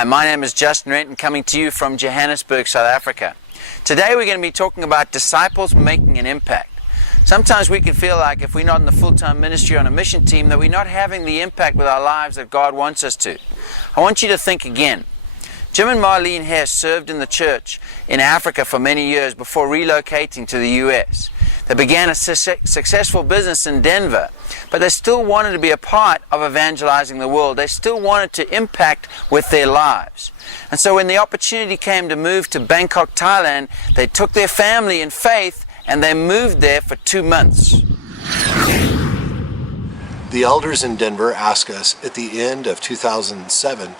Hi, my name is Justin Renton, coming to you from Johannesburg, South Africa. Today we're going to be talking about disciples making an impact. Sometimes we can feel like if we're not in the full-time ministry on a mission team that we're not having the impact with our lives that God wants us to. I want you to think again. Jim and Marlene Hess served in the church in Africa for many years before relocating to the US. They began a successful business in Denver, but they still wanted to be a part of evangelizing the world. They still wanted to impact with their lives. And so when the opportunity came to move to Bangkok, Thailand, they took their family in faith and they moved there for 2 months. The elders in Denver asked us at the end of 2007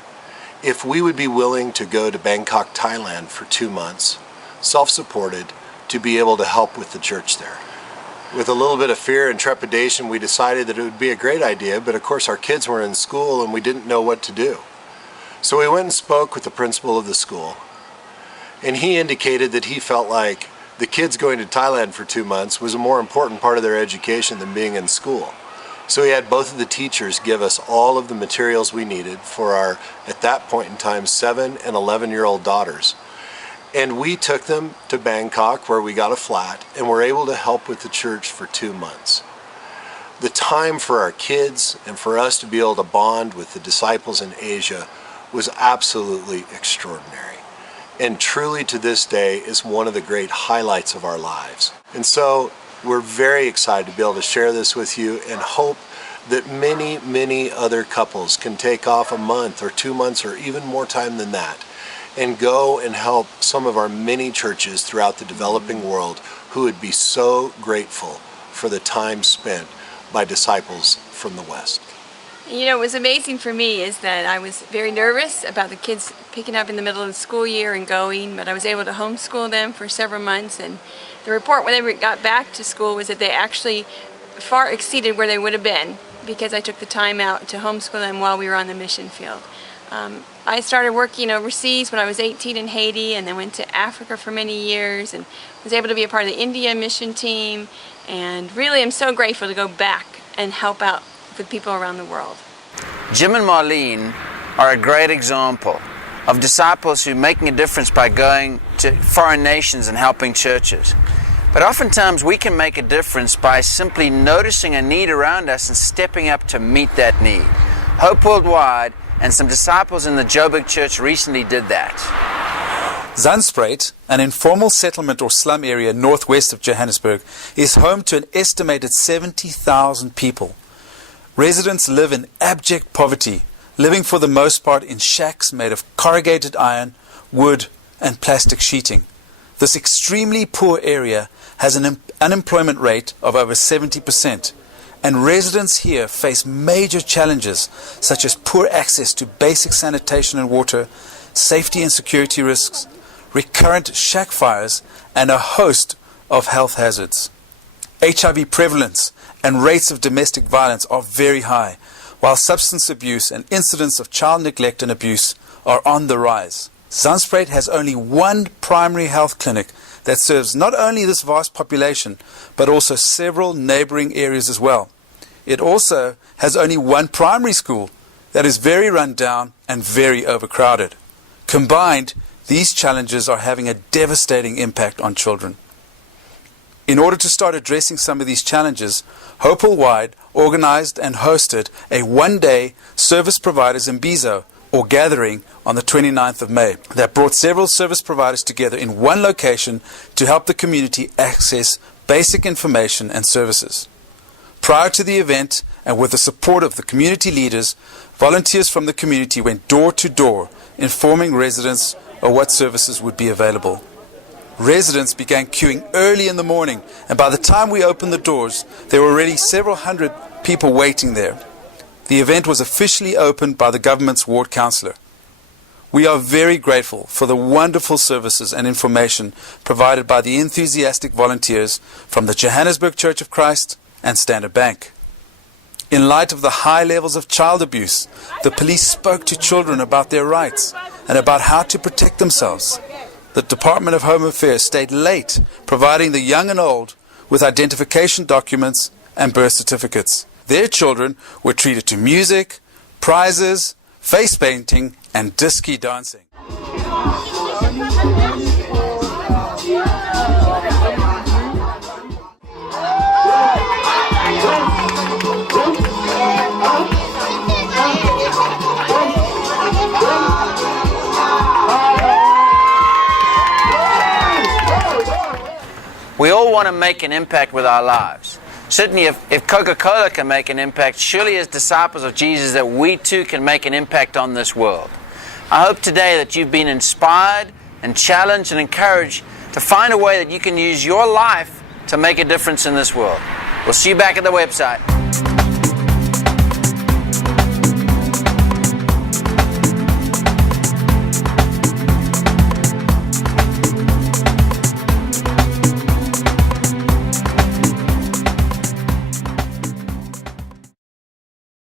if we would be willing to go to Bangkok, Thailand for 2 months, self-supported, to be able to help with the church there. With a little bit of fear and trepidation, we decided that it would be a great idea, but of course our kids were in school and we didn't know what to do. So we went and spoke with the principal of the school, and he indicated that he felt like the kids going to Thailand for 2 months was a more important part of their education than being in school. So he had both of the teachers give us all of the materials we needed for our, at that point in time, 7 and 11-year-old daughters. And we took them to Bangkok, where we got a flat, and were able to help with the church for 2 months. The time for our kids and for us to be able to bond with the disciples in Asia was absolutely extraordinary. And truly to this day is one of the great highlights of our lives. And so we're very excited to be able to share this with you and hope that many, many other couples can take off a month or 2 months or even more time than that and go and help some of our many churches throughout the developing world who would be so grateful for the time spent by disciples from the West. You know, what was amazing for me is that I was very nervous about the kids picking up in the middle of the school year and going, but I was able to homeschool them for several months, and the report when they got back to school was that they actually far exceeded where they would have been because I took the time out to homeschool them while we were on the mission field. I started working overseas when I was 18 in Haiti, and then went to Africa for many years and was able to be a part of the India mission team, and really am so grateful to go back and help out with people around the world. Jim and Marlene are a great example of disciples who are making a difference by going to foreign nations and helping churches. But oftentimes we can make a difference by simply noticing a need around us and stepping up to meet that need. Hope Worldwide and some disciples in the Joburg church recently did that. Zandspruit, an informal settlement or slum area northwest of Johannesburg, is home to an estimated 70,000 people. Residents live in abject poverty, living for the most part in shacks made of corrugated iron, wood, and plastic sheeting. This extremely poor area has an unemployment rate of over 70%, and residents here face major challenges such as poor access to basic sanitation and water, safety and security risks, recurrent shack fires, and a host of health hazards. HIV prevalence and rates of domestic violence are very high, while substance abuse and incidents of child neglect and abuse are on the rise. Zandspruit has only one primary health clinic that serves not only this vast population, but also several neighboring areas as well. It also has only one primary school that is very run down and very overcrowded. Combined, these challenges are having a devastating impact on children. In order to start addressing some of these challenges, Hope Worldwide organized and hosted a one-day service providers Imbizo, or gathering, on the 29th of May that brought several service providers together in one location to help the community access basic information and services. Prior to the event, and with the support of the community leaders, volunteers from the community went door to door informing residents of what services would be available. Residents began queuing early in the morning, and by the time we opened the doors, there were already several hundred people waiting there. The event was officially opened by the government's ward councillor. We are very grateful for the wonderful services and information provided by the enthusiastic volunteers from the Johannesburg Church of Christ and Standard Bank. In light of the high levels of child abuse, the police spoke to children about their rights and about how to protect themselves. The Department of Home Affairs stayed late providing the young and old with identification documents and birth certificates. Their children were treated to music, prizes, face painting, and disky dancing. We all want to make an impact with our lives. Certainly if Coca-Cola can make an impact, surely as disciples of Jesus that we too can make an impact on this world. I hope today that you've been inspired and challenged and encouraged to find a way that you can use your life to make a difference in this world. We'll see you back at the website.